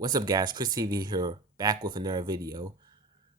What's up, guys? Chris TV here, back with another video.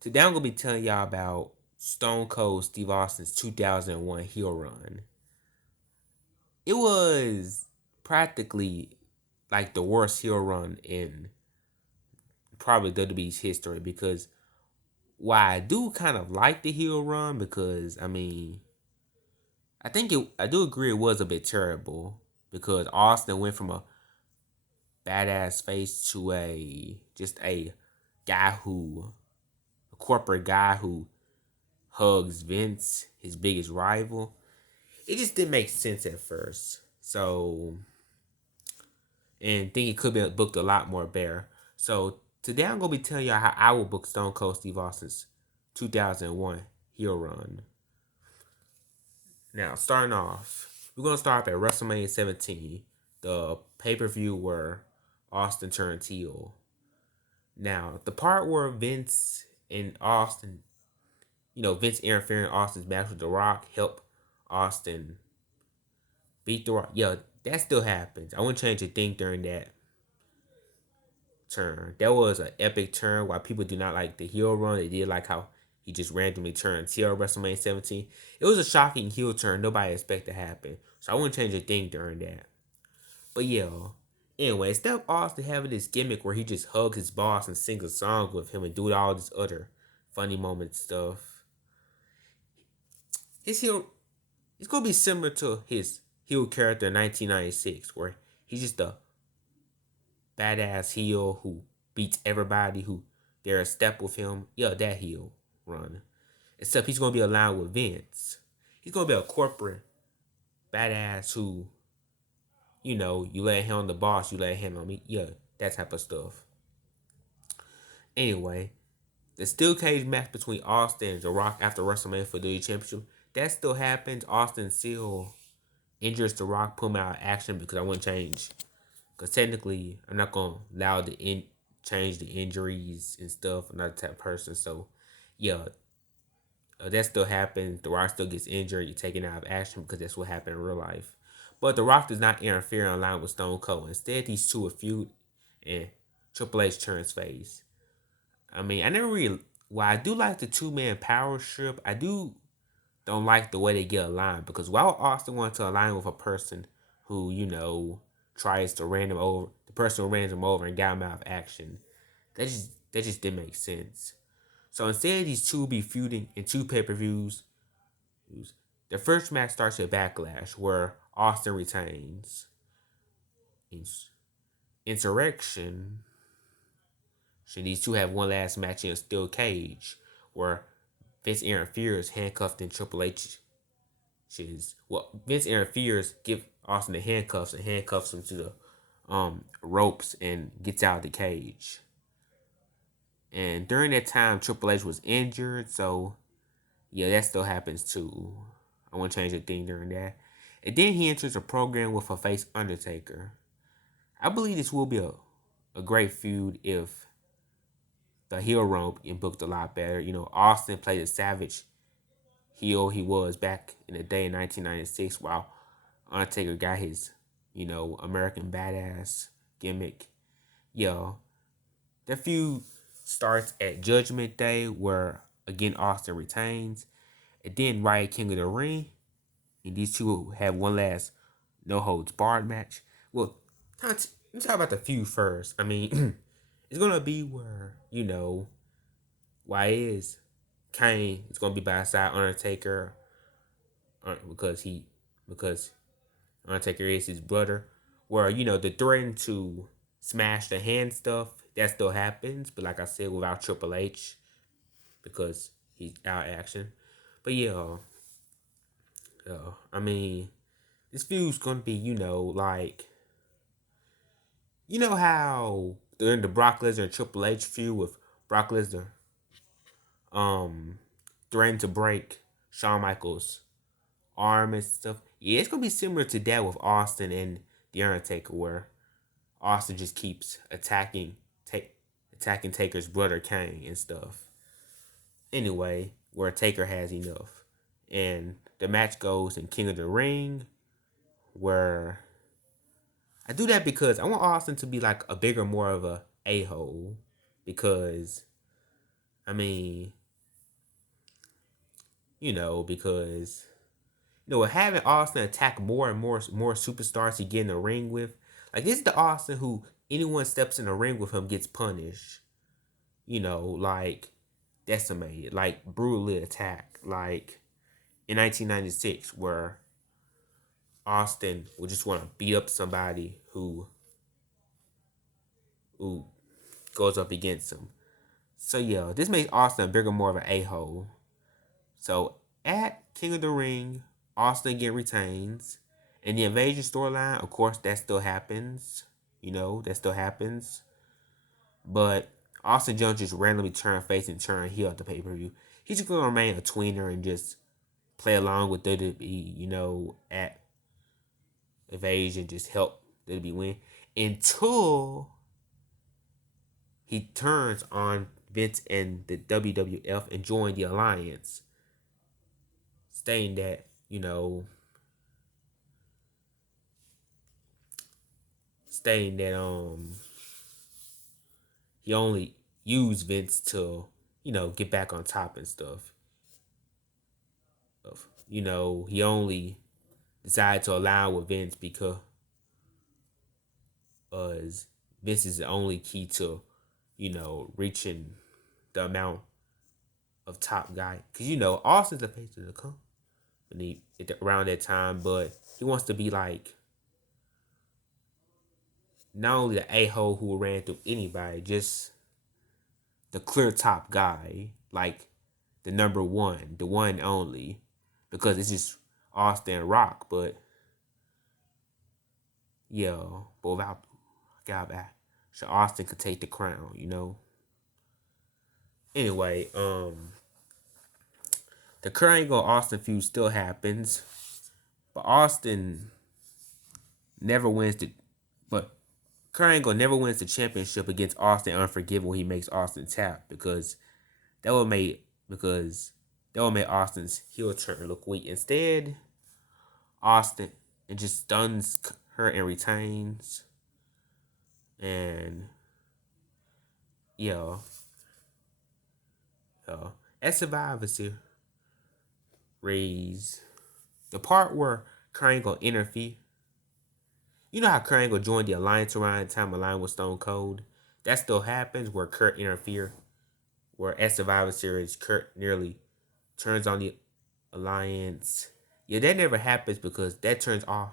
Today I'm gonna be telling y'all about Stone Cold Steve Austin's 2001 heel run. It was practically like the worst heel run in probably WWE's history because while I do kind of like the heel run because I do agree it was a bit terrible because Austin went from a badass face to a guy who a corporate guy who hugs Vince, his biggest rival. It just didn't make sense at first. So, and think it could be booked a lot more better. So today I'm gonna be telling y'all how I will book Stone Cold Steve Austin's 2001 heel run. Now, starting off, we're gonna start off at WrestleMania 17, the pay-per-view where Austin turned heel. Now, the part where Vince and Austin, Vince interfering in Austin's match with The Rock helped Austin beat The Rock. Yeah, that still happens. I wouldn't change a thing during that turn. That was an epic turn. While people do not like the heel run, they did like how he just randomly turned heel WrestleMania 17. It was a shocking heel turn. Nobody expected to happen. So I wouldn't change a thing during that. But yeah. Anyway, instead of Austin having this gimmick where he just hugs his boss and sings a song with him and do all this other funny moment stuff, his heel it's gonna be similar to his heel character in 1996, where he's just a badass heel who beats everybody who dare a step with him. Yeah, that heel run. Except he's gonna be aligned with Vince. He's gonna be a corporate badass who, you lay a hand on the boss, you lay a hand on me. Yeah, that type of stuff. Anyway, the steel cage match between Austin and The Rock after WrestleMania for the championship, that still happens. Austin still injures The Rock, put him out of action because I wouldn't change. Because technically, I'm not going to allow change the injuries and stuff. I'm not that type of person. So, yeah, that still happens. The Rock still gets injured. You're taken out of action because that's what happened in real life. But The Rock does not interfere in line with Stone Cold. Instead, these two are feud and Triple H turns face. I never really. While I do like the two-man power strip, I don't like the way they get aligned because while Austin wants to align with a person who, tries to ran him over, the person who ran him over and got him out of action, that just didn't make sense. So instead, these two will be feuding in two pay-per-views. The first match starts at Backlash, where Austin retains. Insurrection. So these two have one last match in a steel cage, where Vince interferes, handcuffed in Triple H. Vince interferes, give Austin the handcuffs and handcuffs him to the ropes and gets out of the cage. And during that time, Triple H was injured, so yeah, that still happens too. I won't change a thing during that. And then he enters a program with a face Undertaker. I believe this will be a great feud if the heel run get booked a lot better. Austin played a savage heel he was back in the day in 1996 while Undertaker got his, American Badass gimmick. Yo, the feud starts at Judgment Day where again Austin retains. And then Riot King of the Ring. And these two have one last no holds barred match. Well, let's talk about the feud first. It's gonna be where, why is Kane is gonna be by his side Undertaker because Undertaker is his brother. Where, the threatening to smash the hand stuff, that still happens. But like I said, without Triple H, because he's out of action. But yeah, this feud's gonna be, how during the Brock Lesnar and Triple H feud with Brock Lesnar, um, threatening to break Shawn Michaels' arm and stuff. Yeah, it's gonna be similar to that with Austin and The Undertaker, where Austin just keeps attacking Taker's brother Kane and stuff. Anyway, where Taker has enough. And the match goes in King of the Ring, where I do that because I want Austin to be like a bigger, more of a a hole because I mean, because having Austin attack more and more superstars he get in the ring with, like this is the Austin who anyone steps in the ring with him gets punished. Like decimated, like brutally attacked, like in 1996, where Austin would just want to beat up somebody who goes up against him. So yeah, this makes Austin a bigger, more of an a-hole. So at King of the Ring, Austin again retains. In the Invasion storyline, of course, that still happens. That still happens. But Austin Jones just randomly turn face and turn heel at the pay-per-view. He's just gonna remain a tweener and just play along with WWE, at Invasion, just help WWE win until he turns on Vince and the WWF and join the alliance, stating that stating that he only used Vince to get back on top and stuff. He only decided to align with Vince because Vince is the only key to reaching the amount of top guy. Because Austin's the face of the company around that time, but he wants to be like not only the a-hole who ran through anybody, just the clear top guy, like the number one, the one and only, because it's just Austin Rock. But yeah, but without guy back, so Austin could take the crown. Anyway, the Kurt Angle Austin feud still happens, but Austin never wins the. But Kurt Angle never wins the championship against Austin Unforgiven when he makes Austin tap that would make because that would make Austin's heel turn look weak. Instead, Austin it just stuns her and retains. And yeah, at Survivor Series, the part where Kurt Angle interfere. You know how Kurt Angle joined the Alliance around the time aligned with Stone Cold? That still happens where Kurt interfere. Where at Survivor Series, Kurt nearly turns on the Alliance. Yeah, that never happens because that turns off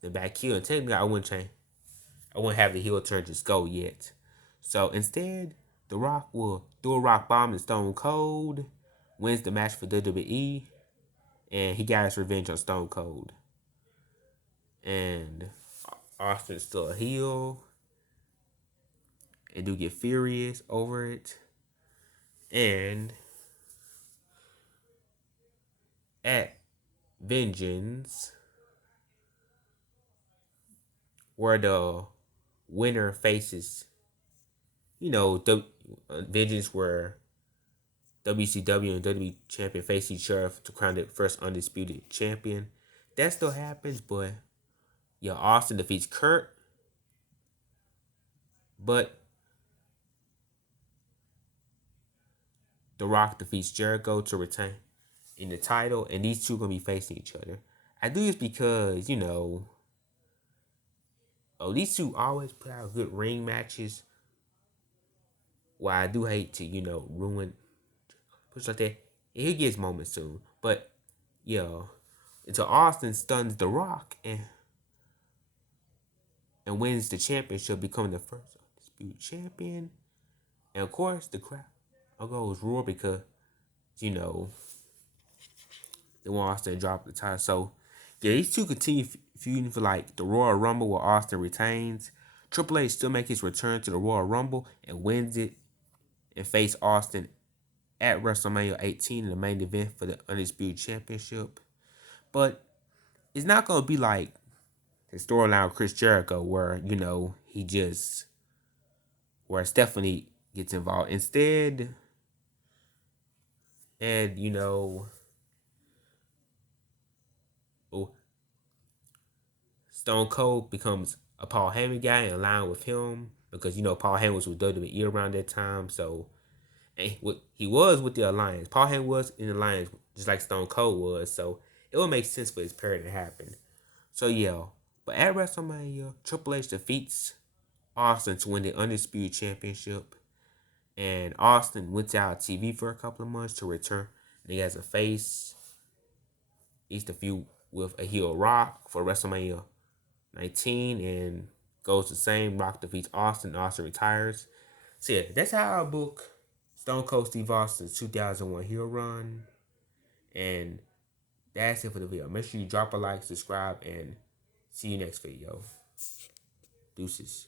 the back heel. And technically, I wouldn't change. I wouldn't have the heel turn just go yet. So instead, The Rock will do a rock bomb to Stone Cold, wins the match for WWE, and he got his revenge on Stone Cold. And Austin's still a heel, and do get furious over it. And at Vengeance, where the winner faces, Vengeance where WCW and WWE champion face each other to crown the first undisputed champion. That still happens, but yeah, Austin defeats Kurt, but The Rock defeats Jericho to retain in the title, and these two gonna be facing each other. I do this because these two always put out good ring matches. Well, I do hate to ruin push like that. And he'll get his moment soon, but yeah, until Austin stuns The Rock and wins the championship, becoming the first undisputed champion. And of course, the crowd goes roar because they want Austin to drop the title. So yeah, these two continue feuding for like the Royal Rumble where Austin retains. Triple H still makes his return to the Royal Rumble and wins it and face Austin at WrestleMania 18 in the main event for the Undisputed Championship. But it's not going to be like the storyline with Chris Jericho where, where Stephanie gets involved. Instead, and, oh, Stone Cold becomes a Paul Heyman guy and align with him. because Paul Heyman was with WWE around that time. So and he was with the Alliance. Paul Heyman was in the Alliance just like Stone Cold was. So it would make sense for this pairing to happen. So yeah, but at WrestleMania, Triple H defeats Austin to win the Undisputed Championship. And Austin went out TV for a couple of months to return. And he has a face. He's the feud with a heel Rock for WrestleMania 19 and goes the same. Rock defeats Austin. Austin retires. So yeah, that's how I book Stone Cold Steve Austin's 2001 heel run. And that's it for the video. Make sure you drop a like, subscribe, and see you next video. Deuces.